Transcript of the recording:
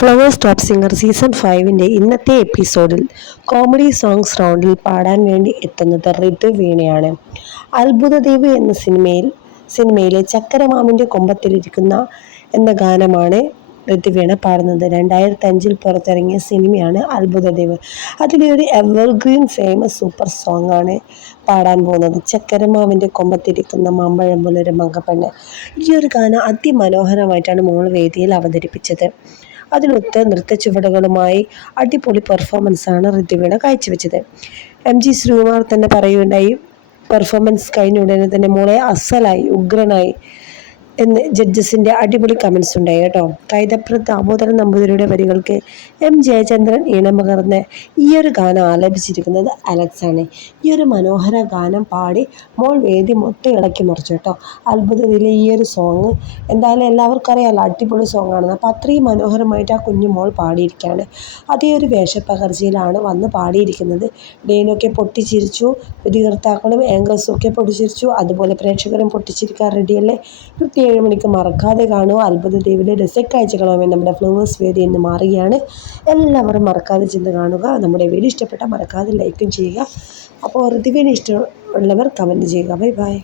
Flowers top singer season ഫൈവിന്റെ ഇന്നത്തെ എപ്പിസോഡിൽ കോമഡി സോങ്സ് റൗണ്ടിൽ പാടാൻ വേണ്ടി എത്തുന്നത് റിതു വീണയാണ്. അത്ഭുതദേവ് എന്ന സിനിമയിൽ സിനിമയിലെ ചക്കരമാമിന്റെ കൊമ്പത്തിലിരിക്കുന്ന എന്ന ഗാനമാണ് ഋതുവീണ പാടുന്നത്. രണ്ടായിരത്തി അഞ്ചിൽ പുറത്തിറങ്ങിയ സിനിമയാണ് അത്ഭുതദേവ് അതിലെ ഒരു എവർഗ്രീൻ ഫേമസ് സൂപ്പർ സോങ് ആണ് പാടാൻ പോകുന്നത്. ചക്കരമാവിന്റെ കൊമ്പത്തിരിക്കുന്ന മാമ്പഴം പോലൊരു മങ്കപ്പെണ്ണ് ഈ ഒരു ഗാനം അതിമനോഹരമായിട്ടാണ് മോൾ വേദിയിൽ അവതരിപ്പിച്ചത്. അതിനൊത്ത് നൃത്തച്ചുവടുകളുമായി അടിപൊളി പെർഫോമൻസാണ് ഋതുവീണ കാഴ്ചവെച്ചത്. എം ജി ശ്രീകുമാർ തന്നെ പറയുകയുണ്ടായി പെർഫോമൻസ് കഴിഞ്ഞ ഉടനെ തന്നെ മോളെ അസലായി ഉഗ്രനായി. എന്ന് ജഡ്ജസിന്റെ അടിപൊളി കമൻസ് ഉണ്ടായി കേട്ടോ. കൈതപ്രത് ദാമോദരൻ നമ്പൂതിരിയുടെ വരികൾക്ക് എം ജയചന്ദ്രൻ ഈണമകർന്ന് ഈ ഒരു ഗാനം ആലപിച്ചിരിക്കുന്നത് അലക്സാണ് ഈ ഒരു മനോഹര ഗാനം പാടി മോൾ വേദി മൊത്തം ഇളക്കി മറിച്ചു കേട്ടോ. അത്ഭുതത്തിലെ ഈ ഒരു സോങ് എന്തായാലും എല്ലാവർക്കും അറിയാമല്ലോ അടിപൊളി സോങ് ആണെന്ന്. അപ്പോൾ അത്രയും മനോഹരമായിട്ട് ആ കുഞ്ഞു മോൾ പാടിയിരിക്കുകയാണ്. അതേ ഒരു വേഷപ്പകർച്ചയിലാണ് വന്ന് പാടിയിരിക്കുന്നത്. ഡെയിനൊക്കെ പൊട്ടിച്ചിരിച്ചു വിധികർത്താക്കളും ആങ്കേഴ്സും ഒക്കെ പൊട്ടിച്ചിരിച്ചു. അതുപോലെ പ്രേക്ഷകരും പൊട്ടിച്ചിരിക്കാൻ റെഡിയല്ലേ കൃത്യം ഏഴ് മണിക്ക് മറക്കാതെ കാണുക. അത്ഭുത ദേവിയുടെ രസക്കാഴ്ച രസക്കാഴ്ചകളുമായി നമ്മുടെ ഫ്ലവേഴ്സ് വേദി എന്ന് മാറുകയാണ്. എല്ലാവരും മറക്കാതെ ചെന്ന് കാണുക. നമ്മുടെ വീഡിയോ ഇഷ്ടപ്പെട്ടാൽ മറക്കാതെ ലൈക്കും ചെയ്യുക. അപ്പോൾ ഋതുവിന് ഇഷ്ടമുള്ളവർ കമന്റ് ചെയ്യുക. Bye bye